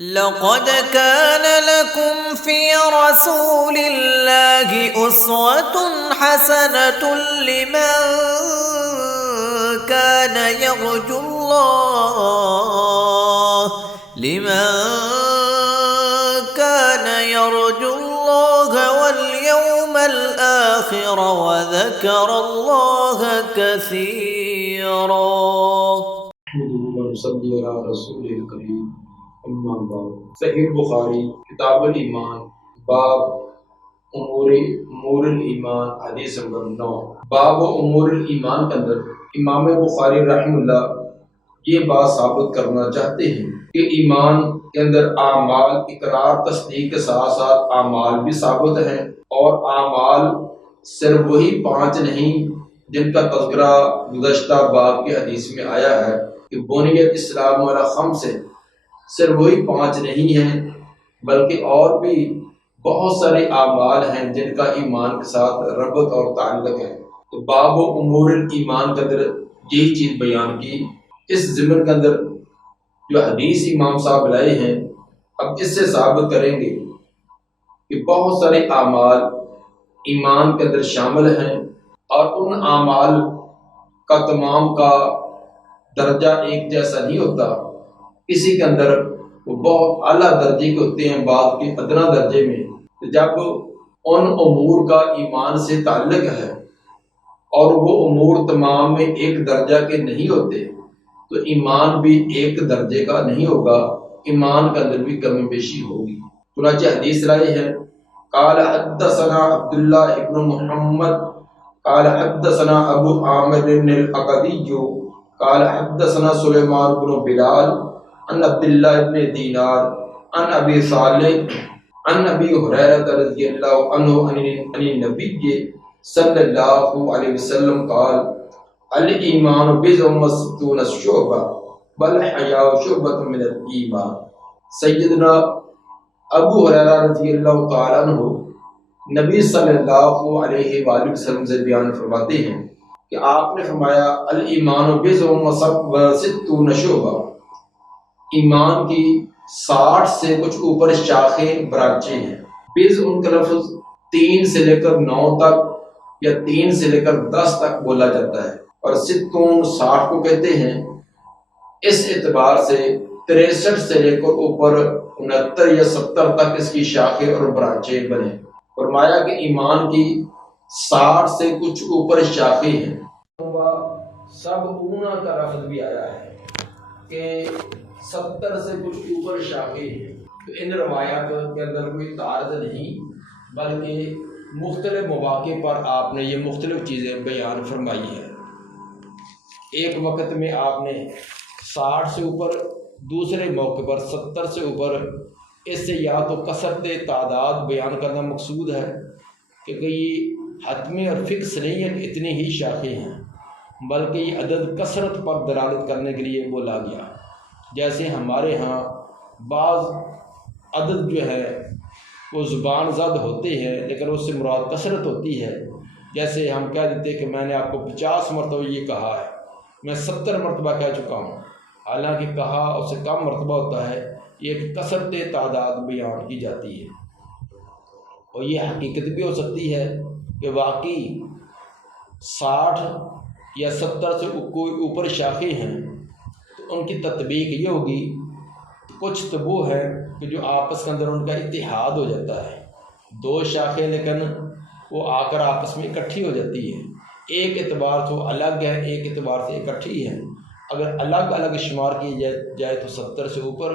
لقد كان لكم في رسول الله أسوة حسنة كان يرجو الله لمن كان يرجو الله واليوم الآخر وذكر الله كثيرا. صلی علی رسول کریم اما بعد. صحیح بخاری کتاب الایمان باب امور الایمان حدیث نمبر 9. باب امور الایمان کے اندر امام بخاری رحمہ اللہ یہ بات ثابت کرنا چاہتے ہیں کہ ایمان کے اندر اعمال اقرار تصدیق کے ساتھ ساتھ اعمال بھی ثابت ہیں، اور اعمال صرف وہی 5 نہیں جن کا تذکرہ گزشتہ باب کے حدیث میں آیا ہے کہ بنیت اسلام والا خمس سے صرف وہی 5 نہیں ہیں، بلکہ اور بھی بہت سارے اعمال ہیں جن کا ایمان کے ساتھ ربط اور تعلق ہے. تو باب و امور ایمان کے اندر یہی چیز بیان کی. اس ضمن کے اندر جو حدیث امام صاحب لائے ہیں، اب اس سے ثابت کریں گے کہ بہت سارے اعمال ایمان کے اندر شامل ہیں، اور ان اعمال کا تمام کا درجہ ایک جیسا نہیں ہوتا. کسی کے اندر وہ بہت اعلیٰ درجے کے ہوتے ہیں، بعض کے ادنا درجے میں. جب ان امور کا ایمان سے تعلق ہے اور وہ امور تمام میں ایک درجہ کے نہیں ہوتے، تو ایمان بھی ایک درجے کا نہیں ہوگا، ایمان کے اندر بھی کمی بیشی ہوگی. چنانچہ حدیث لائی ہے، قال حدثنا عبداللہ ابن محمد قال حدثنا ابو عامر العقدی قال حدثنا سلیمان بن بلال عن عبداللہ ابن دینار عن ابی صالح عن ابی ہریرہ رضی اللہ عنہ عن النبی صلی اللہ علیہ وسلم قال الایمان بضع و ستون شعبہ والحیاء شعبۃ من الایمان. سیدنا ابو ہریرہ رضی اللہ تعالیٰ عنہ نبی صلی اللہ علیہ وآلہ وسلم سے بیان فرماتے ہیں کہ آپ نے فرمایا الایمان بضع و ستون شعبہ، ایمان کی 60 سے کچھ اوپر شاخیں برانچیں ہیں. بضع ان کا لفظ 3 سے لے کر 9 تک یا 3 سے لے کر 10 تک بولا جاتا ہے، اور ستون 60 کو کہتے ہیں. اس اعتبار سے 63 سے لے کر اوپر 69 یا 70 تک اس کی شاخیں اور برانچیں بنے. فرمایا کہ ایمان کی 60 سے کچھ اوپر شاخیں ہیں. سب اونا کا لفظ بھی آیا ہے کہ 70 سے کچھ اوپر شاخیں ہیں. تو ان روایات کے اندر کوئی تعارض نہیں، بلکہ مختلف مواقع پر آپ نے یہ مختلف چیزیں بیان فرمائی ہیں. ایک وقت میں آپ نے 60 سے اوپر، دوسرے موقع پر 70 سے اوپر. اس سے یا تو کثرت تعداد بیان کرنا مقصود ہے کہ یہ حتمی اور فکس نہیں ہے کہ اتنی ہی شاخیں ہیں، بلکہ یہ عدد کثرت پر دلالت کرنے کے لیے بولا گیا. جیسے ہمارے ہاں بعض عدد جو ہے وہ زبان زد ہوتے ہیں، لیکن اس سے مراد کثرت ہوتی ہے. جیسے ہم کہہ دیتے کہ میں نے آپ کو 50 مرتبہ یہ کہا ہے، میں 70 مرتبہ کہہ چکا ہوں، حالانکہ کہا اس سے کم مرتبہ ہوتا ہے. یہ ایک کثرت تعداد بیان کی جاتی ہے، اور یہ حقیقت بھی ہو سکتی ہے کہ واقعی 60 یا 70 سے کوئی اوپر شاخیں ہیں. تو ان کی تطبیق یہ ہوگی، کچھ تو وہ ہے کہ جو آپس کے اندر ان کا اتحاد ہو جاتا ہے، 2 شاخیں لیکن وہ آ کر آپس میں اکٹھی ہو جاتی ہے. ایک اعتبار سے وہ الگ ہے، ایک اعتبار سے اکٹھی ہے. اگر الگ الگ شمار کی جائے تو 70 سے اوپر،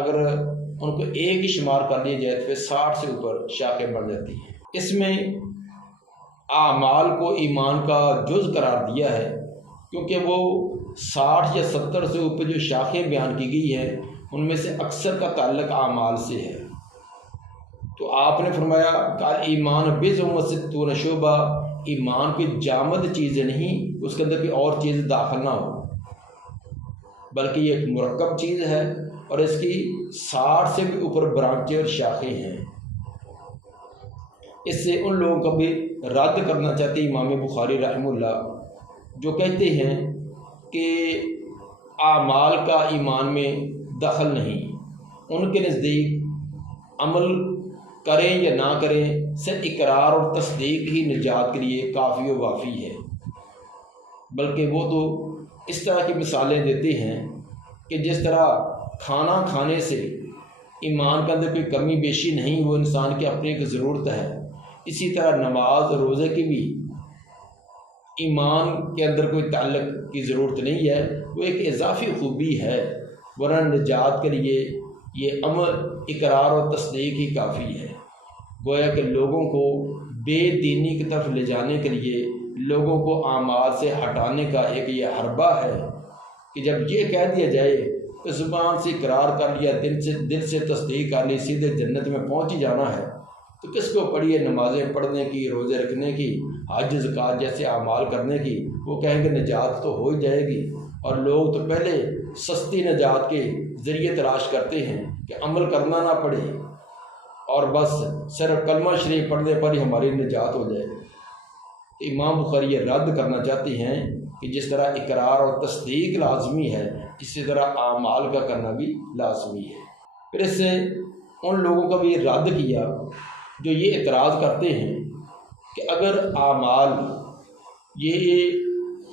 اگر ان کو ایک ہی شمار کر لیا جائے تو پھر 60 سے اوپر شاخیں بڑھ جاتی ہیں. اس میں اعمال کو ایمان کا جز قرار دیا ہے، کیونکہ وہ 60 یا 70 سے اوپر جو شاخیں بیان کی گئی ہیں ان میں سے اکثر کا تعلق اعمال سے ہے. تو آپ نے فرمایا کہ ایمان بضع و ستون شعبہ، ایمان کی جامد چیزیں نہیں، اس کے اندر کوئی اور چیز داخل نہ ہو، بلکہ یہ ایک مرکب چیز ہے، اور اس کی 60 سے بھی اوپر برانچیں اور شاخیں ہیں. اس سے ان لوگوں کو بھی رد کرنا چاہتے امام بخاری رحمہ اللہ، جو کہتے ہیں کہ اعمال کا ایمان میں دخل نہیں، ان کے نزدیک عمل کریں یا نہ کریں، صرف اقرار اور تصدیق ہی نجات کے لیے کافی و وافی ہے، بلکہ وہ تو اس طرح کی مثالیں دیتے ہیں کہ جس طرح کھانا کھانے سے ایمان کے اندر کوئی کمی بیشی نہیں، وہ انسان کی اپنی ایک ضرورت ہے، اسی طرح نماز روزے کی بھی ایمان کے اندر کوئی تعلق کی ضرورت نہیں ہے، وہ ایک اضافی خوبی ہے، ورنہ نجات کے لیے یہ عمل اقرار اور تصدیق ہی کافی ہے۔ گویا کہ لوگوں کو بے دینی کی طرف لے جانے کے لیے، لوگوں کو اعمال سے ہٹانے کا ایک یہ حربہ ہے کہ جب یہ کہہ دیا جائے کہ زبان سے اقرار کر لیا، دل سے تصدیق کر لی، سیدھے جنت میں پہنچ ہی جانا ہے، تو کس کو پڑھیے نمازیں پڑھنے کی، روزے رکھنے کی، حج زکوٰۃ جیسے اعمال کرنے کی، وہ کہیں گے نجات تو ہو ہی جائے گی۔ اور لوگ تو پہلے سستی نجات کے ذریعے تلاش کرتے ہیں کہ عمل کرنا نہ پڑے اور بس صرف کلمہ شریف پڑھنے پر ہی ہماری نجات ہو جائے۔ امام بخاری یہ رد کرنا چاہتے ہیں کہ جس طرح اقرار اور تصدیق لازمی ہے، اسی طرح اعمال کا کرنا بھی لازمی ہے۔ پھر اس سے ان لوگوں کا بھی رد کیا جو یہ اعتراض کرتے ہیں کہ اگر اعمال یہ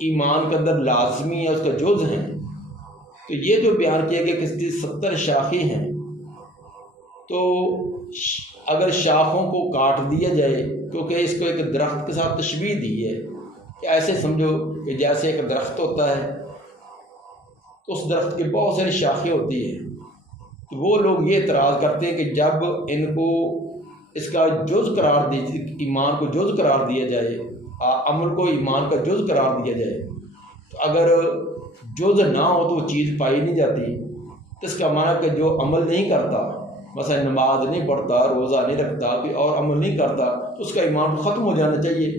ایمان کے اندر لازمی ہے، اس کا جز ہیں، تو یہ جو بیان کیا گیا کہ اس کی 70 شاخیں ہیں، تو اگر شاخوں کو کاٹ دیا جائے، کیونکہ اس کو ایک درخت کے ساتھ تشبیہ دی ہے کہ ایسے سمجھو کہ جیسے ایک درخت ہوتا ہے تو اس درخت کی بہت ساری شاخیں ہوتی ہیں، تو وہ لوگ یہ اعتراض کرتے ہیں کہ جب ان کو اس کا جز قرار ایمان کو جز قرار دیا جائے، عمل کو ایمان کا جز قرار دیا جائے، تو اگر جز نہ ہو تو وہ چیز پائی نہیں جاتی، تو اس کا معنی کہ جو عمل نہیں کرتا، مثلا نماز نہیں پڑھتا، روزہ نہیں رکھتا، کوئی اور عمل نہیں کرتا، تو اس کا ایمان ختم ہو جانا چاہیے۔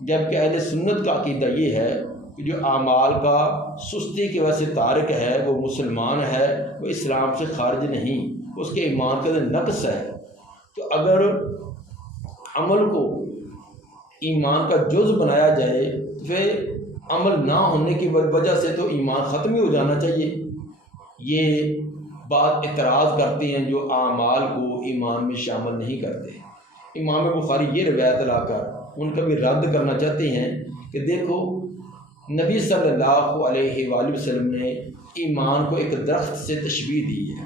جبکہ اہل سنت کا عقیدہ یہ ہے کہ جو اعمال کا سستی کی وجہ سے تارک ہے، وہ مسلمان ہے، وہ اسلام سے خارج نہیں، اس کے ایمان کے اندر نقص ہے۔ تو اگر عمل کو ایمان کا جز بنایا جائے تو پھر عمل نہ ہونے کی وجہ سے تو ایمان ختم ہی ہو جانا چاہیے۔ یہ بات اعتراض کرتے ہیں جو اعمال کو ایمان میں شامل نہیں کرتے۔ امام بخاری یہ روایت لا کر ان کا بھی رد کرنا چاہتے ہیں کہ دیکھو نبی صلی اللہ علیہ وآلہ وسلم نے ایمان کو ایک درخت سے تشبیہ دی ہے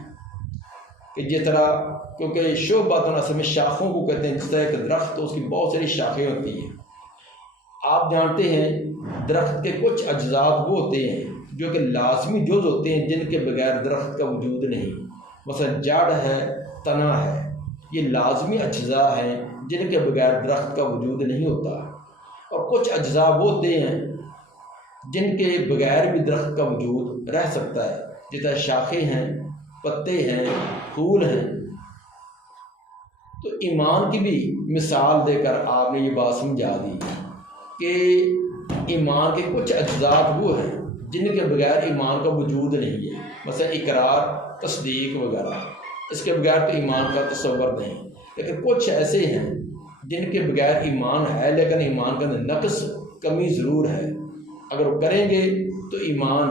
کہ جس طرح، کیونکہ شعبۃ اصل میں شاخوں کو کہتے ہیں، جس طرح ایک درخت تو اس کی بہت ساری شاخیں ہوتی ہیں۔ آپ جانتے ہیں درخت کے کچھ اجزاء وہ ہوتے ہیں جو کہ لازمی جز ہوتے ہیں، جن کے بغیر درخت کا وجود نہیں، مثلا جڑ ہے، تنا ہے، یہ لازمی اجزاء ہیں جن کے بغیر درخت کا وجود نہیں ہوتا۔ اور کچھ اجزاء وہ ہوتے ہیں جن کے بغیر بھی درخت کا وجود رہ سکتا ہے، جیسے شاخیں ہیں، پتے ہیں، پھول ہیں۔ تو ایمان کی بھی مثال دے کر آپ نے یہ بات سمجھا دی کہ ایمان کے کچھ اجزاء وہ ہیں جن کے بغیر ایمان کا وجود نہیں ہے، مثلا اقرار، تصدیق وغیرہ، اس کے بغیر تو ایمان کا تصور نہیں۔ لیکن کچھ ایسے ہیں جن کے بغیر ایمان ہے، لیکن ایمان کا نقص، کمی ضرور ہے۔ اگر وہ کریں گے تو ایمان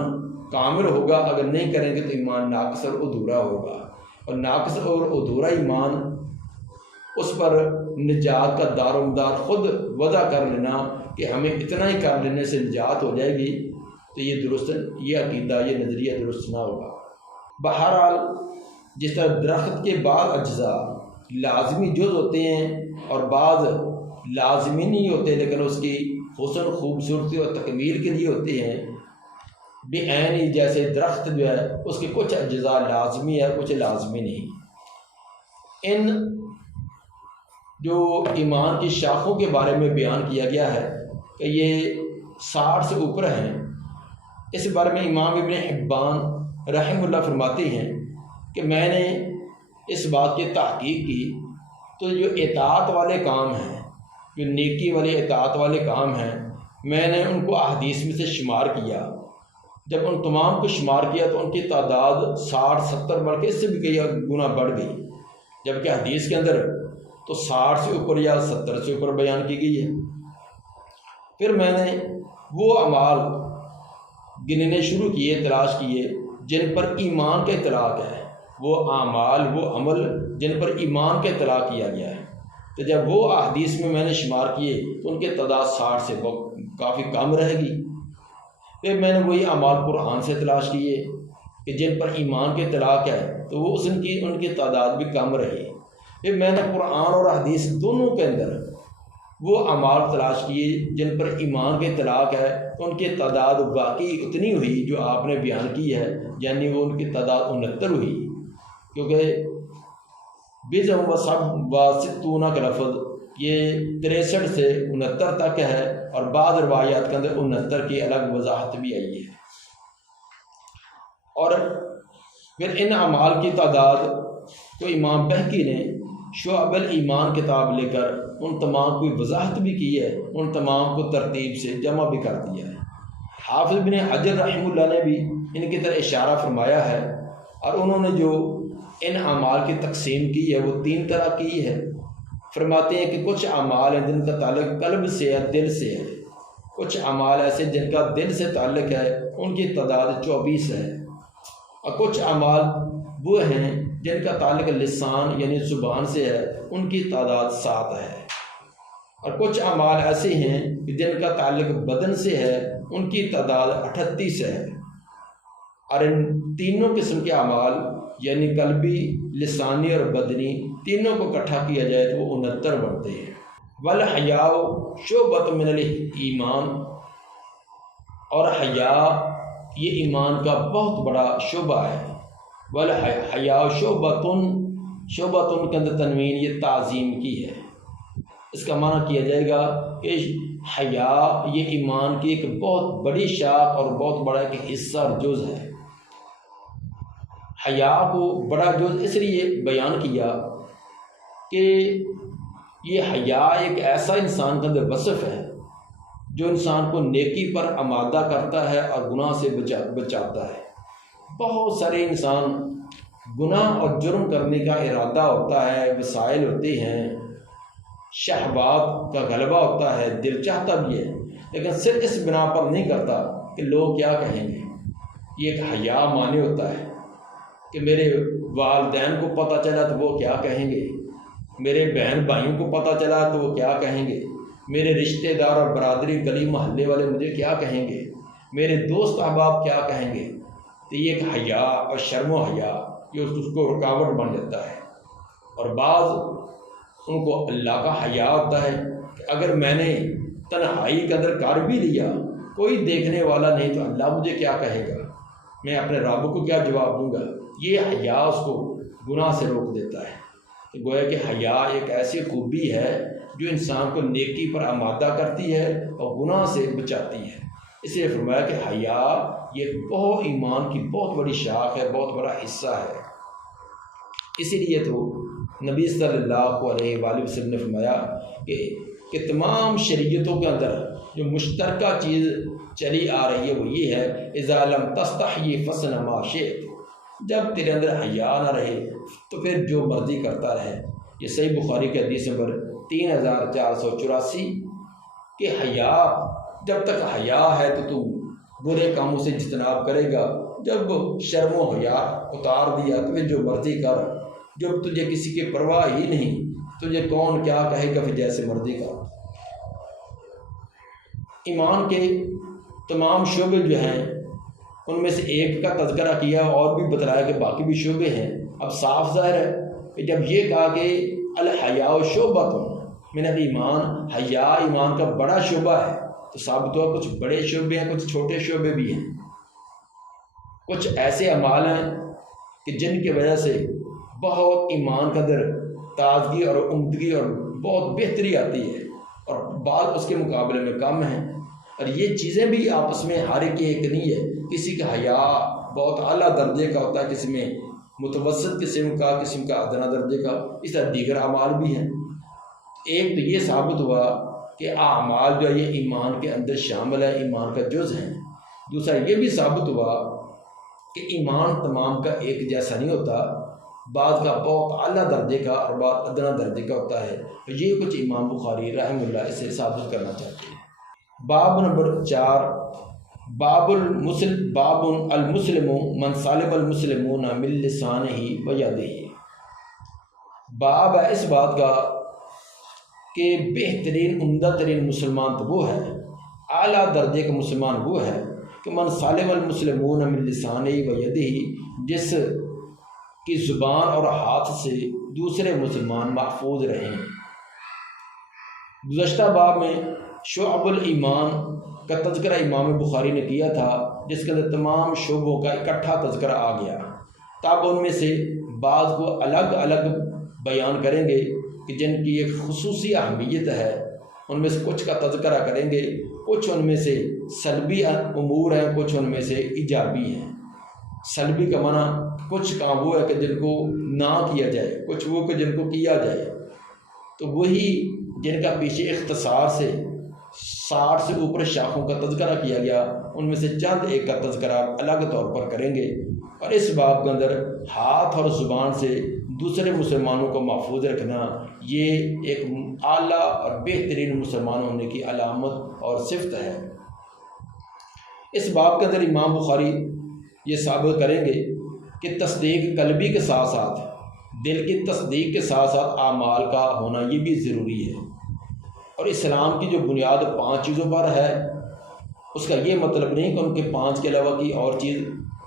کامل ہوگا، اگر نہیں کریں گے تو ایمان ناقص اور ادھورا ہوگا، اور ناقص اور ادھورا ایمان اس پر نجات کا دار و مدار خود وضع کر لینا کہ ہمیں اتنا ہی کر لینے سے نجات ہو جائے گی، تو یہ درست، یہ عقیدہ، یہ نظریہ درست نہ ہوگا۔ بہرحال جس طرح درخت کے بعض اجزاء لازمی جز ہوتے ہیں اور بعض لازمی نہیں ہوتے لیکن اس کی حسن، خوبصورتی اور تکمیل کے لیے ہوتے ہیں، بے عین ہی جیسے درخت جو ہے اس کے کچھ اجزاء لازمی ہے، کچھ لازمی نہیں۔ ان جو ایمان کی شاخوں کے بارے میں بیان کیا گیا ہے کہ یہ 60 سے اوپر ہیں، اس بارے میں امام ابن حبان رحمہ اللہ فرماتے ہیں کہ میں نے اس بات کی تحقیق کی تو جو اطاعت والے کام ہیں، جو نیکی والے اطاعت والے کام ہیں، میں نے ان کو احادیث میں سے شمار کیا۔ جب ان تمام کو شمار کیا تو ان کی تعداد 60-70 بڑھ کے اس سے بھی کئی گنا بڑھ گئی، جبکہ حدیث کے اندر تو 60 سے اوپر یا 70 سے اوپر بیان کی گئی ہے۔ پھر میں نے وہ اعمال گننے شروع کیے، تلاش کیے جن پر ایمان کا اطلاق ہے، وہ اعمال، وہ عمل جن پر ایمان کا اطلاع کیا گیا ہے، تو جب وہ احادیث میں نے شمار کیے تو ان کے تعداد 60 سے کافی کم رہے گی۔ پھر میں نے وہی اعمال قرآن سے تلاش کیے کہ جن پر ایمان کے اطلاق ہے، تو وہ ان کی تعداد بھی کم رہی۔ پھر میں نے قرآن اور حدیث دونوں کے اندر وہ اعمال تلاش کیے جن پر ایمان کے اطلاق ہے، تو ان کی تعداد باقی اتنی ہوئی جو آپ نے بیان کی ہے، یعنی وہ ان کی تعداد 69 ہوئی، کیونکہ بضع و سب و ستون کا لفظ یہ 63 سے 69 تک ہے، اور بعض روایات کے اندر 69 کی الگ وضاحت بھی آئی ہے۔ اور پھر ان اعمال کی تعداد کو امام بہقی نے شعب الایمان کتاب لے کر ان تمام کی وضاحت بھی کی ہے، ان تمام کو ترتیب سے جمع بھی کر دیا ہے۔ حافظ بن حجر رحمہ اللہ نے بھی ان کی طرح اشارہ فرمایا ہے، اور انہوں نے جو ان اعمال کی تقسیم کی ہے وہ 3 طرح کی ہے۔ فرماتے ہیں کہ کچھ اعمال ہیں جن کا تعلق قلب سے ہے، دل سے ہے، کچھ اعمال ایسے جن کا دل سے تعلق ہے، ان کی تعداد 24 ہے، اور کچھ اعمال وہ ہیں جن کا تعلق لسان یعنی زبان سے ہے، ان کی تعداد 7 ہے، اور کچھ اعمال ایسے ہیں جن کا تعلق بدن سے ہے، ان کی تعداد 38 ہے۔ اور ان تینوں قسم کے اعمال یعنی قلبی، لسانی اور بدنی تینوں کو اکٹھا کیا جائے تو وہ 69 بنتے ہیں۔ والحیاء شعبۃ من الایمان، اور حیا یہ ایمان کا بہت بڑا شعبہ ہے۔ والحیاء شعبۃ کے اندر تنوین یہ تعظیم کی ہے، اس کا معنی کیا جائے گا کہ حیا یہ ایمان کی ایک بہت بڑی شاخ اور بہت بڑا ایک حصہ اور جز ہے۔ حیا کو بڑا جز اس لیے بیان کیا کہ یہ حیا ایک ایسا انسان کا اندر وصف ہے جو انسان کو نیکی پر آمادہ کرتا ہے اور گناہ سے بچاتا ہے۔ بہت سارے انسان گناہ اور جرم کرنے کا ارادہ ہوتا ہے، وسائل ہوتے ہیں، شہوات کا غلبہ ہوتا ہے، دل چاہتا بھی ہے، لیکن صرف اس بنا پر نہیں کرتا کہ لوگ کیا کہیں گے۔ یہ ایک حیا معنی ہوتا ہے کہ میرے والدین کو پتہ چلا تو وہ کیا کہیں گے، میرے بہن بھائیوں کو پتہ چلا تو وہ کیا کہیں گے، میرے رشتہ دار اور برادری گلی محلے والے مجھے کیا کہیں گے، میرے دوست احباب کیا کہیں گے۔ تو یہ ایک حیا اور شرم و حیا یہ اس کو رکاوٹ بن جاتا ہے۔ اور بعض ان کو اللہ کا حیا ہوتا ہے کہ اگر میں نے تنہائی کے اندر کر بھی لیا، کوئی دیکھنے والا نہیں، تو اللہ مجھے کیا کہے گا، میں اپنے رب کو کیا جواب دوں گا۔ یہ حیا اس کو گناہ سے روک دیتا ہے۔ تو گویا کہ حیا ایک ایسی خوبی ہے جو انسان کو نیکی پر آمادہ کرتی ہے اور گناہ سے بچاتی ہے۔ اس لیے فرمایا کہ حیا یہ بہت ایمان کی بہت بڑی شاخ ہے، بہت بڑا حصہ ہے۔ اسی لیے تو نبی صلی اللہ علیہ وآلہ وسلم نے فرمایا کہ تمام شریعتوں کے اندر جو مشترکہ چیز چلی آ رہی ہے وہ یہ ہے، اذا لم تستحی فاصنع ما شئت، جب تیرے اندر حیا نہ رہے تو پھر جو مرضی کرتا رہے۔ یہ صحیح بخاری کے حدیث نمبر 3484 کہ حیا، جب تک حیا ہے تو برے کاموں سے اجتناب کرے گا، جب شرم و حیا اتار دیا تو پھر جو مرضی کر، جب تجھے کسی کی پرواہ ہی نہیں، تجھے کون کیا کہے گا، پھر جیسے مرضی کر۔ ایمان کے تمام شعبے جو ہیں ان میں سے ایک کا تذکرہ کیا اور بھی بتلایا کہ باقی بھی شعبے ہیں۔ اب صاف ظاہر ہے کہ جب یہ کہا کہ الحیاء شعبۃ من الایمان، حیا ایمان کا بڑا شعبہ ہے، تو ثابت ہوا کچھ بڑے شعبے ہیں، کچھ چھوٹے شعبے بھی ہیں، کچھ ایسے اعمال ہیں کہ جن کی وجہ سے بہت ایمان کا در تازگی اور عمدگی اور بہت بہتری آتی ہے، اور بعض اس کے مقابلے میں کم ہیں۔ اور یہ چیزیں بھی آپس میں ہر ایک نہیں ہے، کسی کا حیا بہت اعلیٰ درجے کا ہوتا ہے، کسی میں متوسط قسم کا ادنا درجے کا، اس طرح دیگر اعمال بھی ہیں۔ ایک تو یہ ثابت ہوا کہ اعمال جو ہے یہ ایمان کے اندر شامل ہے، ایمان کا جز ہیں۔ دوسرا یہ بھی ثابت ہوا کہ ایمان تمام کا ایک جیسا نہیں ہوتا، بعض کا بہت اعلیٰ درجے کا اور بعض ادنا درجے کا ہوتا ہے۔ یہ کچھ امام بخاری رحمہ اللہ اسے ثابت کرنا چاہتے ہیں۔ باب نمبر 4، باب المسلم من سالم المسلمون من لسانہ و یدہ، باب ہے اس بات کا کہ بہترین عمدہ ترین مسلمان تو وہ ہے، اعلیٰ درجے کا مسلمان وہ ہے کہ من سالم المسلمون من لسانہ و یدہ، جس کی زبان اور ہاتھ سے دوسرے مسلمان محفوظ رہیں۔ گزشتہ باب میں شعب الایمان کا تذکرہ امام بخاری نے کیا تھا، جس کے اندر تمام شعبوں کا اکٹھا تذکرہ آ گیا۔ تاب ان میں سے بعض کو الگ الگ بیان کریں گے کہ جن کی ایک خصوصی اہمیت ہے، ان میں سے کچھ کا تذکرہ کریں گے، کچھ ان میں سے سلبی امور ہیں، کچھ ان میں سے ایجابی ہیں۔ سلبی کا معنی کچھ کام وہ ہے کہ جن کو نہ کیا جائے، کچھ وہ کہ جن کو کیا جائے، تو وہی جن کا پیچھے اختصار سے 60 سے اوپر شاخوں کا تذکرہ کیا گیا، ان میں سے چند ایک کا تذکرہ الگ طور پر کریں گے۔ اور اس باب کے اندر ہاتھ اور زبان سے دوسرے مسلمانوں کو محفوظ رکھنا یہ ایک اعلیٰ اور بہترین مسلمان ہونے کی علامت اور صفت ہے۔ اس باب کے اندر امام بخاری یہ ثابت کریں گے کہ تصدیق قلبی کے ساتھ ساتھ دل کی تصدیق کے ساتھ ساتھ اعمال کا ہونا یہ بھی ضروری ہے۔ اور اسلام کی جو بنیاد 5 چیزوں پر ہے، اس کا یہ مطلب نہیں کہ ان کے 5 کے علاوہ کی اور چیز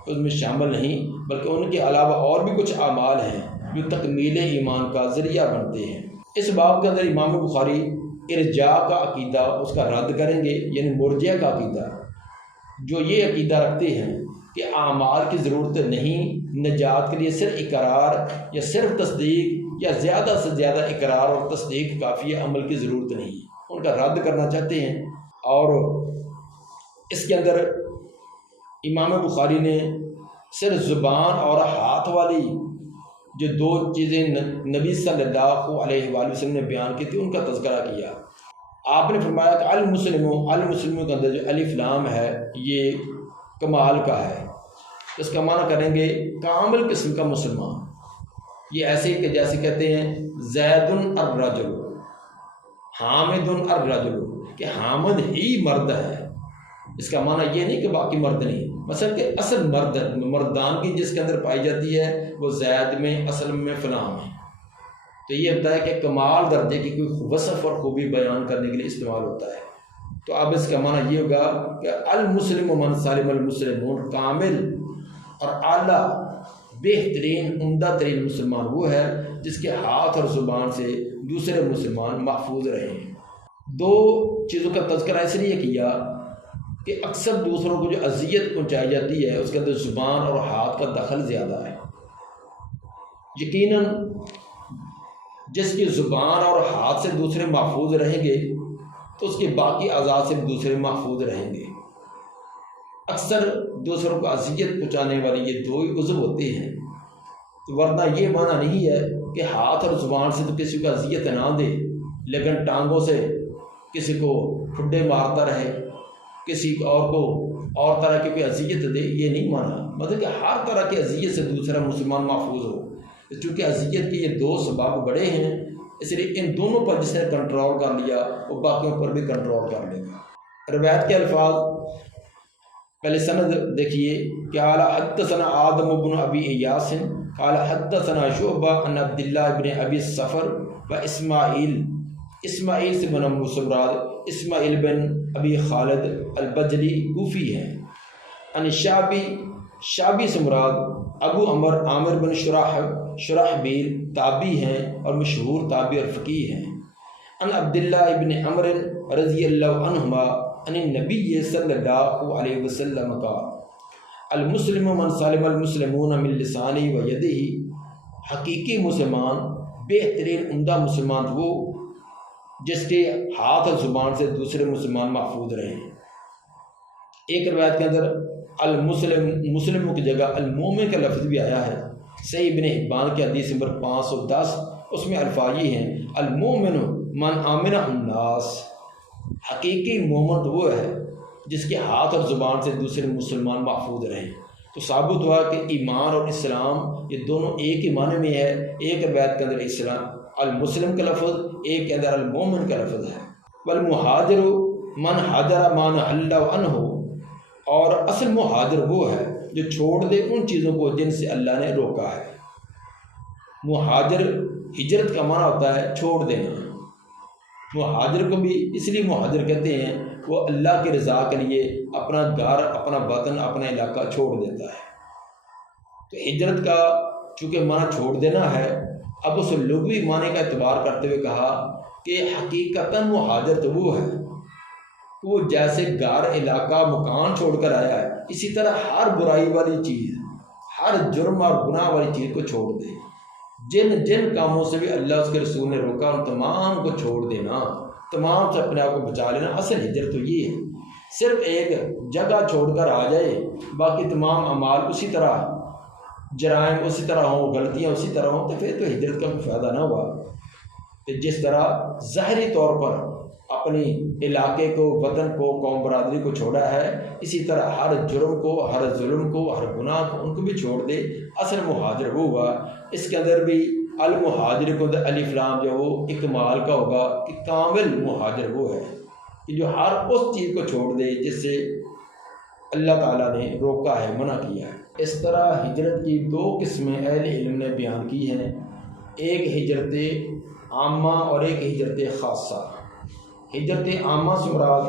اس میں شامل نہیں، بلکہ ان کے علاوہ اور بھی کچھ اعمال ہیں جو تکمیل ایمان کا ذریعہ بنتے ہیں۔ اس باب کے اندر امام بخاری ارجاء کا عقیدہ اس کا رد کریں گے، یعنی مرجئہ کا عقیدہ، جو یہ عقیدہ رکھتے ہیں کہ اعمال کی ضرورت نہیں، نجات کے لیے صرف اقرار یا صرف تصدیق یا زیادہ سے زیادہ اقرار اور تصدیق کافی ہے، عمل کی ضرورت نہیں، ان کا رد کرنا چاہتے ہیں۔ اور اس کے اندر امام بخاری نے صرف زبان اور ہاتھ والی جو 2 چیزیں نبی صلی اللہ علیہ وآلہ وسلم نے بیان کی تھی، ان کا تذکرہ کیا۔ آپ نے فرمایا کہ المسلموں کے اندر جو الف لام ہے یہ کمال کا ہے، اس کا معنی کریں گے کامل قسم کا مسلمان۔ یہ ایسے کہ جیسے کہتے ہیں زید الرجل، حامد الرجل، کہ حامد ہی مرد ہے۔ اس کا معنی یہ نہیں کہ باقی مرد نہیں، مثلا کہ اصل مردان کی جس کے اندر پائی جاتی ہے وہ زید میں، اصل میں فلاں ہے۔ تو یہ ہوتا ہے کہ کمال درجے کی کوئی وصف اور خوبی بیان کرنے کے لیے استعمال ہوتا ہے۔ تو اب اس کا معنی یہ ہوگا کہ المسلم من سالم المسلمون، کامل اور اعلیٰ بہترین عمدہ ترین مسلمان وہ ہے جس کے ہاتھ اور زبان سے دوسرے مسلمان محفوظ رہیں۔ 2 چیزوں کا تذکرہ اس لیے کیا کہ اکثر دوسروں کو جو اذیت پہنچائی جاتی ہے اس کے اندر زبان اور ہاتھ کا دخل زیادہ ہے۔ یقیناً جس کی زبان اور ہاتھ سے دوسرے محفوظ رہیں گے تو اس کے باقی اعضاء سے دوسرے محفوظ رہیں گے۔ اکثر دوسروں کو اذیت پہنچانے والے یہ 2 ہی عضو ہوتے ہیں، ورنہ یہ معنی نہیں ہے کہ ہاتھ اور زبان سے تو کسی کو اذیت نہ دے لیکن ٹانگوں سے کسی کو ٹھڈے مارتا رہے، کسی اور کو اور طرح کی کوئی اذیت دے، یہ نہیں مانا۔ مطلب کہ ہر طرح کی اذیت سے دوسرا مسلمان محفوظ ہو۔ چونکہ اذیت کے یہ 2 سبب بڑے ہیں، اس لیے ان دونوں پر جس نے کنٹرول کر لیا وہ باقیوں پر بھی کنٹرول کر لے گا۔ روایت کے الفاظ پہلے سند دیکھیے کہ قال حدثنا آدم بن ابی ایاس قال حدثنا شعبہ عن عبداللہ بن ابی الصفر و اسماعیل سے بن مراد اسماعیل بن ابی خالد البجلی کوفی ہیں، ان شعبی سے مراد ابو عامر بن شرحبیل تابعی ہیں اور مشہور تابعی اور فقیہ ہیں، ان عبداللہ ابن عمر رضی اللہ عنہما ان النبی صلی اللہ علیہ وسلم قال المسلم من سالم المسلمون من لسانہ و یدہ، حقیقی مسلمان بہترین عمدہ مسلمان وہ جس کے ہاتھ اور زبان سے دوسرے مسلمان محفوظ رہیں۔ ایک روایت کے اندر مسلم کی جگہ المومن کا لفظ بھی آیا ہے، صحیح ابن حبان کی حدیث نمبر 510، اس میں الفاظ یہ ہیں المومن من آمن الناس، حقیقی مومن وہ ہے جس کے ہاتھ اور زبان سے دوسرے مسلمان محفوظ رہیں۔ تو ثابت ہوا کہ ایمان اور اسلام یہ دونوں ایک ہی معنی میں ہے۔ ایک روایت کے اندر اسلام المسلم کا لفظ، ایک کے اندر المومن کا لفظ ہے۔ والمہاجر من حاجر ما نہى اللہ عنہ، اور اصل مہاجر وہ ہے جو چھوڑ دے ان چیزوں کو جن سے اللہ نے روکا ہے۔ مہاجر ہجرت کا معنی ہوتا ہے چھوڑ دینا۔ مہاجر کو بھی اس لیے مہاجر کہتے ہیں، وہ اللہ کی رضا کے لیے اپنا گھر، اپنا وطن، اپنا علاقہ چھوڑ دیتا ہے۔ تو ہجرت کا چونکہ معنی چھوڑ دینا ہے، اب اس لغوی معنی کا اعتبار کرتے ہوئے کہا کہ حقیقتاً مہاجر تو وہ ہے، وہ جیسے گھر، علاقہ، مکان چھوڑ کر آیا ہے، اسی طرح ہر برائی والی چیز، ہر جرم اور گناہ والی چیز کو چھوڑ دے۔ جن جن کاموں سے بھی اللہ اس کے رسول نے روکا ان تمام کو چھوڑ دینا، تمام سے اپنے آپ کو بچا لینا۔ اصل ہجرت تو یہ ہے، صرف ایک جگہ چھوڑ کر آ جائے، باقی تمام اعمال اسی طرح، جرائم اسی طرح ہوں، غلطیاں اسی طرح ہوں، تو پھر تو ہجرت کا کوئی فائدہ نہ ہوا۔ کہ جس طرح ظاہری طور پر اپنی علاقے کو، وطن کو، قوم برادری کو چھوڑا ہے، اسی طرح ہر جرم کو، ہر ظلم کو، ہر گناہ کو، ان کو بھی چھوڑ دے۔ اصل مہاجر وہ ہوا۔ اس کے اندر بھی المہاجر کو الف لام جو وہ اکمال کا ہوگا کہ کامل مہاجر وہ ہے کہ جو ہر اس چیز کو چھوڑ دے جس سے اللہ تعالیٰ نے روکا ہے، منع کیا ہے۔ اس طرح ہجرت کی دو قسمیں اہل علم نے بیان کی ہیں، ایک ہجرت عامہ اور ایک ہجرت خاصہ۔ ہجرت عامہ سے مراد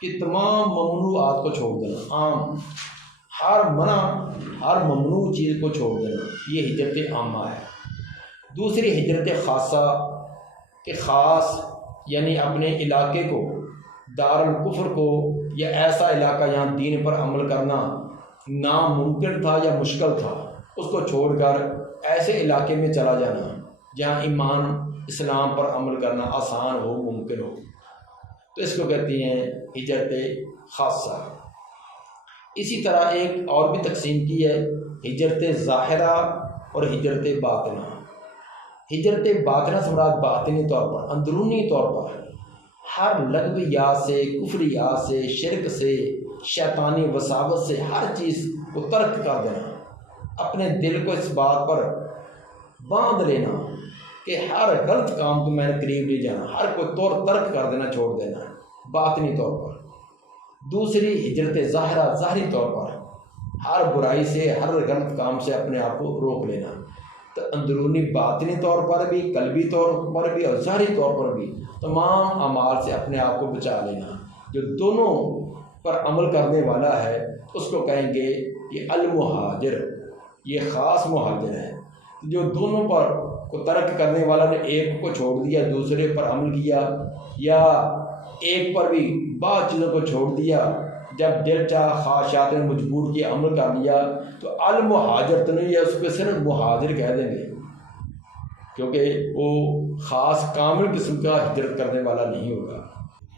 کہ تمام ممنوعات کو چھوڑ دینا، عام ہر منع، ہر ممنوع چیز کو چھوڑ دینا، یہ ہجرت عامہ ہے۔ دوسری ہجرت خاصہ کہ خاص یعنی اپنے علاقے کو، دار الکفر کو، یا ایسا علاقہ جہاں دین پر عمل کرنا ناممکن تھا یا مشکل تھا، اس کو چھوڑ کر ایسے علاقے میں چلا جانا جہاں ایمان اسلام پر عمل کرنا آسان ہو، ممکن ہو، تو اس کو کہتے ہیں ہجرت خاصہ۔ اسی طرح ایک اور بھی تقسیم کی ہے، ہجرت ظاہرہ اور ہجرت باطنہ۔ ہجرت باطنہ سے مراد باطنی طور پر، اندرونی طور پر ہر لغویات سے، کفریات سے، شرک سے، شیطانی وساوس سے ہر چیز کو ترک کر دینا، اپنے دل کو اس بات پر باندھ لینا کہ ہر غلط کام کو میں نے قریب نہیں جانا، ہر کوئی طور ترک کر دینا، چھوڑ دینا، باطنی طور پر۔ دوسری ہجرت ظاہرہ، ظاہری طور پر ہر برائی سے، ہر غلط کام سے اپنے آپ کو روک لینا۔ تو اندرونی باطنی طور پر بھی، قلبی طور پر بھی اور ظاہری طور پر بھی تمام اعمال سے اپنے آپ کو بچا لینا۔ جو دونوں پر عمل کرنے والا ہے اس کو کہیں گے یہ المہاجر، یہ خاص مہاجر ہے۔ جو دونوں پر کو ترک کرنے والا نے ایک کو چھوڑ دیا، دوسرے پر عمل کیا، یا ایک پر بھی بعض چیزوں کو چھوڑ دیا، جب دل چاہ خواہشات نے مجبور کیا، عمل کر لیا، تو المہاجر تو نہیں ہے، اس کو صرف مہاجر کہہ دیں گے، کیونکہ وہ خاص کامل قسم کا ہجرت کرنے والا نہیں ہوگا۔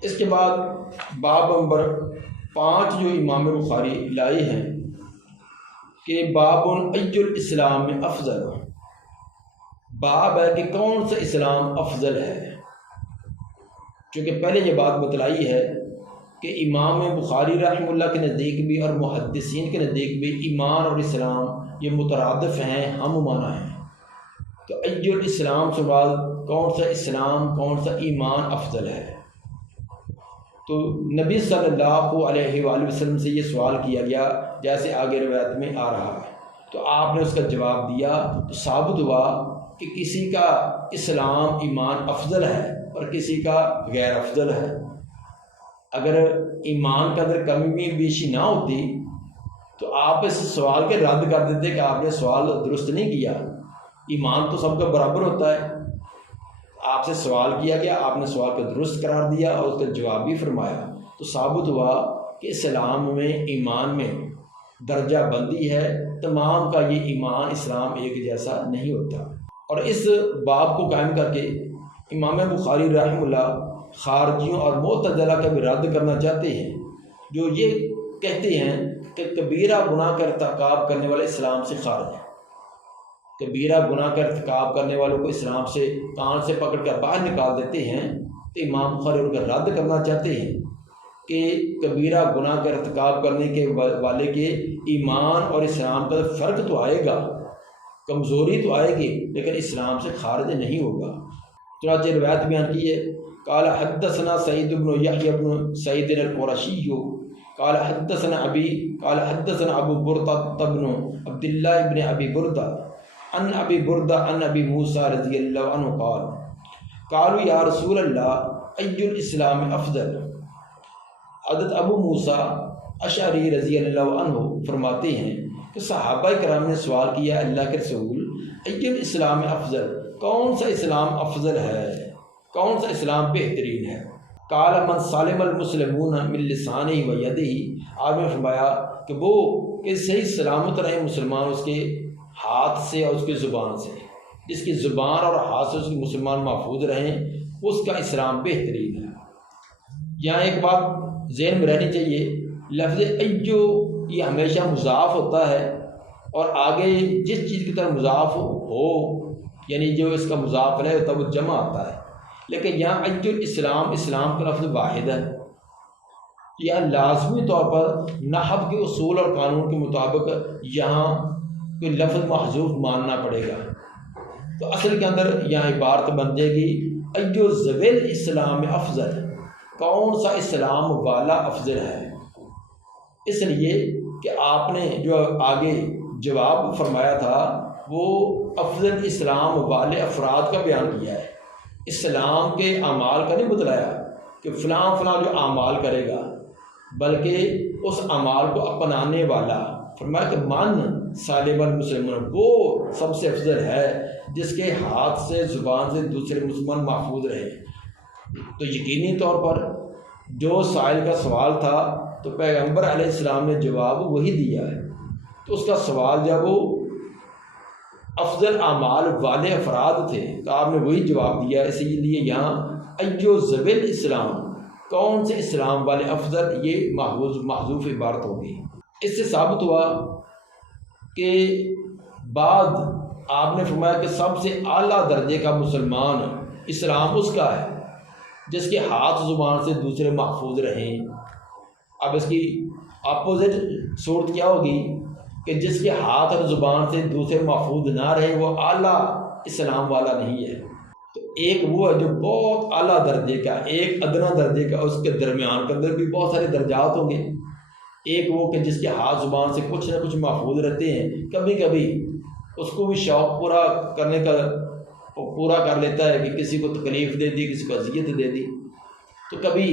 اس کے بعد باب نمبر 5 جو امام بخاری لائے ہیں کہ باب ای الاسلام میں افضل، باب ہے کہ کون سا اسلام افضل ہے۔ چونکہ پہلے یہ بات بتلائی ہے کہ امام بخاری رحمہ اللہ کے نزدیک بھی اور محدثین کے نزدیک بھی ایمان اور اسلام یہ مترادف ہیں، ہم معنی ہیں۔ تو ای الاسلام سے بعد کون سا اسلام، کون سا ایمان افضل ہے؟ تو نبی صلی اللہ علیہ وآلہ وسلم سے یہ سوال کیا گیا، جیسے آگے روایت میں آ رہا ہے، تو آپ نے اس کا جواب دیا، تو ثابت ہوا کہ کسی کا اسلام ایمان افضل ہے اور کسی کا غیر افضل ہے۔ اگر ایمان کے اندر کمی بھی بیشی نہ ہوتی تو آپ اس سوال کے رد کر دیتے کہ آپ نے سوال درست نہیں کیا، ایمان تو سب کا برابر ہوتا ہے۔ آپ سے سوال کیا گیا، آپ نے سوال کو درست قرار دیا اور اس کا جواب بھی فرمایا، تو ثابت ہوا کہ اسلام میں، ایمان میں درجہ بندی ہے، تمام کا یہ ایمان اسلام ایک جیسا نہیں ہوتا۔ اور اس باب کو قائم کر کے امام بخاری رحمہ اللہ خارجیوں اور معتزلہ کا بھی رد کرنا چاہتے ہیں، جو یہ کہتے ہیں کہ کبیرہ گناہ کا ارتکاب کرنے والے اسلام سے خارج ہیں، کبیرہ گناہ کا ارتکاب کرنے والوں کو اسلام سے کان سے پکڑ کر باہر نکال دیتے ہیں۔ تو امام بخاری ان کا رد کرنا چاہتے ہیں کہ کبیرہ گناہ کا ارتکاب کرنے کے والے کے ایمان اور اسلام کا فرق تو آئے گا، کمزوری تو آئے گی، لیکن اسلام سے خارج نہیں ہوگا۔ چنانچہ روایت بیان کی ہے، قال حدثنا سعید بن یحیی بن سعید القرشی قال حدثنا ابی قال حدثنا ابو بردہ بن عبد اللہ ابن ابی بردہ عن ابی بردہ عن ابی موسیٰ رضی اللہ عنہ قال قالوا یا رسول اللہ ای الاسلام افضل۔ حضرت ابو موسیٰ اشعری رضی اللہ عنہ فرماتے ہیں کہ صحابہ کرام نے سوال کیا اللہ کے رسول ای الاسلام افضل، کون سا اسلام افضل ہے، کون سا اسلام بہترین ہے؟ قال من سالم المسلمون من لسانہ و یدہ، آپ نے فرمایا کہ وہ کہ صحیح سلامت رہے مسلمان اس کے ہاتھ سے اور اس کی زبان سے، جس کی زبان اور ہاتھ سے اس کے مسلمان محفوظ رہیں، اس کا اسلام بہترین ہے۔ یہاں ایک بات ذہن میں رہنی چاہیے، لفظ ایو یہ ہمیشہ مضاف ہوتا ہے اور آگے جس چیز کی طرف مضاف ہو یعنی جو اس کا مضاف ہے ہوتا ہے وہ جمع آتا ہے، لیکن یہاں ایو الاسلام، اسلام کا لفظ واحد ہے۔ یہ لازمی طور پر نحو کے اصول اور قانون کے مطابق یہاں کوئی لفظ محذوف ماننا پڑے گا، تو اصل کے اندر یہاں عبارت بن جائے گی ایو ذوی الاسلام افضل، کون سا اسلام والا افضل ہے۔ اس لیے کہ آپ نے جو آگے جواب فرمایا تھا وہ افضل اسلام والے افراد کا بیان کیا ہے، اسلام کے اعمال کا نہیں بتلایا کہ فلاں فلاں جو اعمال کرے گا، بلکہ اس اعمال کو اپنانے والا۔ فرمایا کہ من سالم المسلمون، وہ سب سے افضل ہے جس کے ہاتھ سے زبان سے دوسرے مسلمان محفوظ رہے۔ تو یقینی طور پر جو سائل کا سوال تھا تو پیغمبر علیہ السلام نے جواب وہی دیا ہے، تو اس کا سوال جب وہ افضل اعمال والے افراد تھے تو آپ نے وہی جواب دیا، اسی لیے یہاں ایو ذوی الاسلام، کون سے اسلام والے افضل، یہ محذوف عبارت ہوگی۔ اس سے ثابت ہوا کہ بعد آپ نے فرمایا کہ سب سے اعلیٰ درجے کا مسلمان اسلام اس کا ہے جس کے ہاتھ زبان سے دوسرے محفوظ رہیں۔ اب اس کی اپوزٹ صورت کیا ہوگی کہ جس کے ہاتھ اور زبان سے دوسرے محفوظ نہ رہے وہ اعلیٰ اسلام والا نہیں ہے۔ تو ایک وہ ہے جو بہت اعلیٰ درجے کا، ایک ادنا درجے کا، اس کے درمیان کے اندر بھی بہت سارے درجات ہوں گے۔ ایک وہ کہ جس کے ہاتھ زبان سے کچھ نہ کچھ محفوظ رہتے ہیں، کبھی کبھی اس کو بھی شوق پورا کرنے کا پورا کر لیتا ہے کہ کسی کو تکلیف دے دی، کسی کو اذیت دے دی، تو کبھی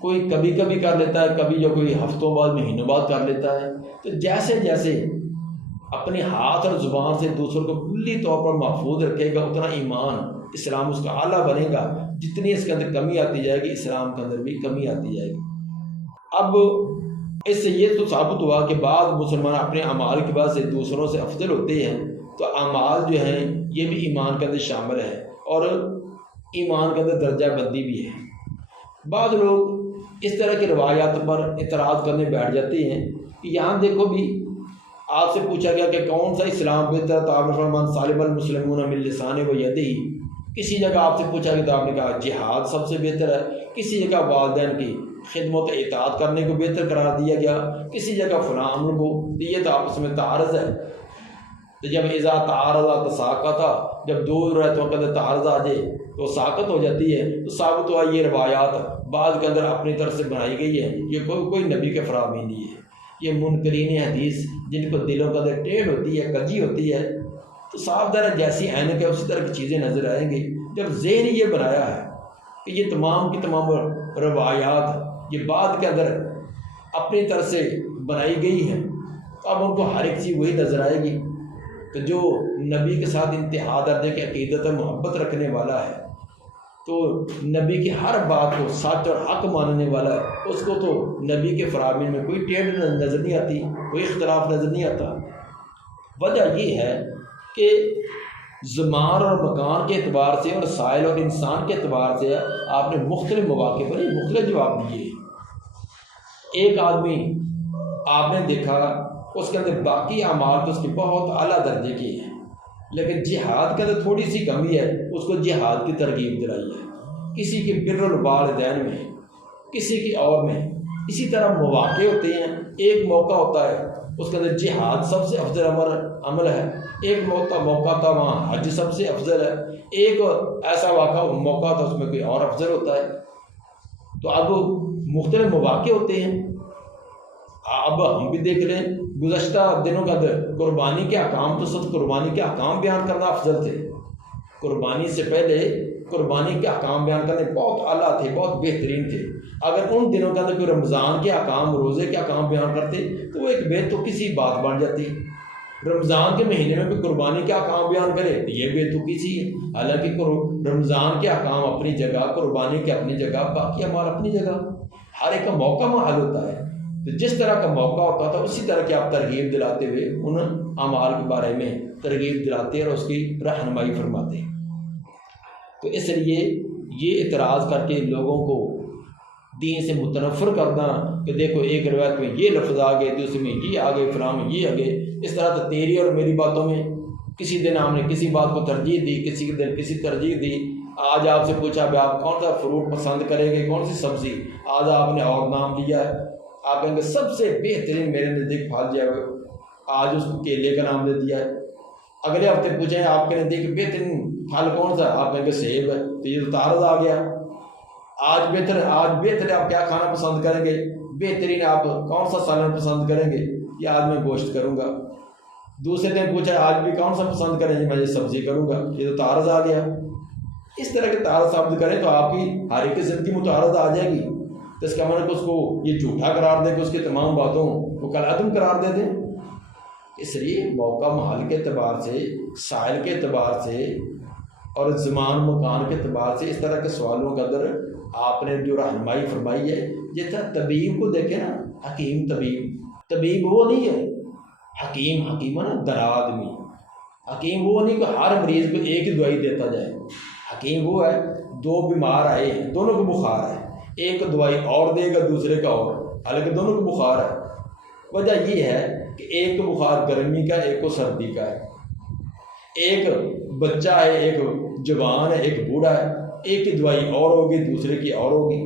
کوئی کبھی کبھی کر لیتا ہے، کبھی جو کوئی ہفتوں بعد مہینوں بعد کر لیتا ہے۔ تو جیسے جیسے اپنے ہاتھ اور زبان سے دوسروں کو کلی طور پر محفوظ رکھے گا اتنا ایمان اسلام اس کا اعلیٰ بنے گا، جتنی اس کے اندر کمی آتی جائے گی اسلام کے اندر بھی کمی آتی جائے گی۔ اب اس سے یہ تو ثابت ہوا کہ بعض مسلمان اپنے اعمال کی وجہ سے دوسروں سے افضل ہوتے ہیں، تو اعمال جو ہیں یہ بھی ایمان کے اندر شامل ہے اور ایمان کے اندر درجہ بندی بھی ہے۔ بعض لوگ اس طرح کی روایات پر اعتراض کرنے بیٹھ جاتے ہیں کہ یہاں دیکھو بھی آپ سے پوچھا گیا کہ کون سا اسلام بہتر، تو آپ نے فرمایا من سالم المسلمون من لسانہ و یدہ۔ کسی جگہ آپ سے پوچھا گیا تو آپ نے کہا جہاد سب سے بہتر ہے، کسی جگہ والدین کی خدمت اطاعت کرنے کو بہتر قرار دیا گیا، کسی جگہ فلاں عمل کو، یہ تو آپس میں تعارض ہے۔ تو جب اذا تعارض تساقطا، جب دور رہتوں کے اندر تعارض آ جائے تو ساقط ہو جاتی ہے۔ تو ثابت ہوا یہ روایات بعض کے اندر اپنی طرف سے بنائی گئی ہے، یہ کوئی نبی کے فراہمی نہیں ہے، یہ منکرین حدیث جن کو دلوں کے اندر ٹیڑھ ہوتی ہے، کجی ہوتی ہے، تو صاف ظاہر جیسی اینک ہے اسی طرح کی چیزیں نظر آئیں گی۔ جب ذہن یہ بنایا ہے کہ یہ تمام کی تمام روایات یہ بعد کے اندر اپنی طرف سے بنائی گئی ہیں، تو اب ان کو ہر ایک چیز وہی نظر آئے گی۔ تو جو نبی کے ساتھ انتہا درجے کی عقیدت اور محبت رکھنے والا ہے، تو نبی کی ہر بات کو سچ اور حق ماننے والا ہے، اس کو تو نبی کے فرامین میں کوئی ٹیڑھ نظر نہیں آتی، کوئی اختلاف نظر نہیں آتا۔ وجہ یہ ہے کہ زمان اور مکان کے اعتبار سے اور سائل اور انسان کے اعتبار سے آپ نے مختلف مواقع پر مختلف جواب دیے۔ ایک آدمی آپ نے دیکھا اس کے اندر باقی اعمال تو اس کے بہت اعلیٰ درجے کے ہیں، لیکن جہاد کے اندر تھوڑی سی کمی ہے، اس کو جہاد کی ترغیب دلائی ہے، کسی کے بر الوالدین میں، کسی کی اور میں۔ اسی طرح مواقع ہوتے ہیں، ایک موقع ہوتا ہے اس کے اندر جہاد سب سے افضل عمل ہے، ایک موقع تھا وہاں حج سب سے افضل ہے، ایک ایسا موقع تھا اس میں کوئی اور افضل ہوتا ہے۔ تو اب مختلف مواقع ہوتے ہیں، اب ہم بھی دیکھ لیں گزشتہ دنوں کا قربانی کے احکام، تو سب قربانی کے احکام بیان کرنا افضل تھے. قربانی سے پہلے قربانی کے احکام بیان کرنے بہت اعلیٰ تھے، بہت بہترین تھے. اگر ان دنوں کے اندر کوئی رمضان کے احکام، روزے کے احکام بیان کرتے تو وہ ایک بے تو کسی بات بن جاتی. رمضان کے مہینے میں کوئی قربانی کے احکام بیان کرے تو یہ بے تو کسی ہے. حالانکہ رمضان کے احکام اپنی جگہ، قربانی کے اپنی جگہ، باقی اعمال اپنی جگہ. ہر ایک کا موقع محل ہوتا ہے. تو جس طرح کا موقع ہوتا تھا اسی طرح کی آپ ترغیب دلاتے ہوئے ان اعمال کے بارے میں ترغیب دلاتے اور اس کی رہنمائی فرماتے. تو اس لیے یہ اعتراض کر کے لوگوں کو دین سے متنفر کرنا کہ دیکھو ایک روایت میں یہ لفظ آ گئے، دوسرے میں یہ آ گئے، فلاں میں یہ آ گئے، اس طرح تو تیری اور میری باتوں میں کسی دن ہم نے کسی بات کو ترجیح دی، کسی دن کسی ترجیح دی. آج آپ سے پوچھا بھی آپ کون سا فروٹ پسند کریں گے، کون سی سبزی، آج آپ نے اور نام لیا ہے. آپ کہیں گے سب سے بہترین میرے نزدیک پھل جو ہے آج اس کو کیلے کا نام دے دیا ہے. اگلے ہفتے پوچھیں آپ کے نزدیک بہترین پھل کون سا، آپ کہیں گے سیب ہے. تو یہ تو تعارض آ گیا. آج بہتر آپ کیا کھانا پسند کریں گے، بہترین آپ کون سا سالن پسند کریں گے، یہ آج میں گوشت کروں گا. دوسرے دن پوچھا آج بھی کون سا پسند کریں گے، میں یہ سبزی کروں گا. یہ تو تعارض آ گیا. اس طرح کے تعارض ثابت کریں تو آپ کی ہر ایک زندگی میں تعارض آ جائے گی. تو اس کا مطلب اس کو یہ جھوٹا قرار دے کہ اس کی تمام باتوں کو کل عدم قرار دے دیں. اس لیے موقع محل کے اعتبار سے، سائل کے اعتبار سے اور زمان مکان کے اعتبار سے اس طرح کے سوالوں کے اندر آپ نے جو رہنمائی فرمائی ہے. جیسا طبیب کو دیکھیں نا، حکیم طبیب وہ نہیں ہے. حکیم ہے نا درا آدمی. حکیم وہ نہیں کہ ہر مریض کو ایک ہی دوائی دیتا جائے. حکیم وہ ہے دو بیمار آئے ہیں، دونوں کو بخار ہے، ایک دوائی اور دے گا دوسرے کا اور، حالانکہ دونوں کو بخار ہے. وجہ یہ ہے کہ ایک کو بخار گرمی کا، ایک کو سردی کا ہے. ایک بچہ ہے، ایک جوان ہے، ایک بوڑھا ہے. ایک کی دوائی اور ہوگی، دوسرے کی اور ہوگی.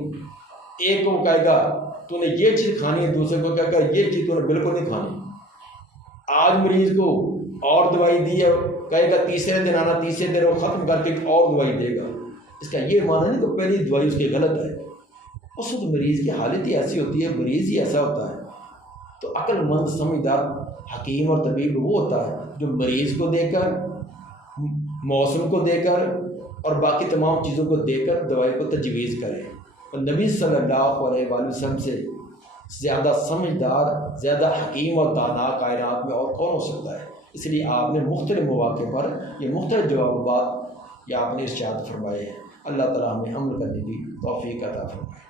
ایک کو کہے گا تو نے یہ چیز کھانی ہے، دوسرے کو کہے گا یہ چیز تو نے بالکل نہیں کھانی. آج مریض کو اور دوائی دی ہے، کہے گا تیسرے دن آنا، تیسرے دن وہ ختم کر کے اور دوائی دے گا. اس کا یہ معنی نہیں کہ پہلی دوائی اس کی غلط ہے. اس وقت مریض کی حالت ہی ایسی ہوتی ہے، مریض ہی ایسا ہوتا ہے. تو عقل مند سمجھدار حکیم اور طبیب وہ ہوتا ہے جو مریض کو دے کر، موسم کو دے کر اور باقی تمام چیزوں کو دے کر دوائی کو تجویز کرے. اور نبی صلی اللہ علیہ وآلہ وسلم سے زیادہ سمجھدار، زیادہ حکیم اور دانا کائنات میں اور کون ہو سکتا ہے. اس لیے آپ نے مختلف مواقع پر یہ مختلف جوابات یہ آپ نے ارشاد فرمائے ہیں. اللہ تعالیٰ ہمیں عمل کرنے کی توفیق عطا فرمائے.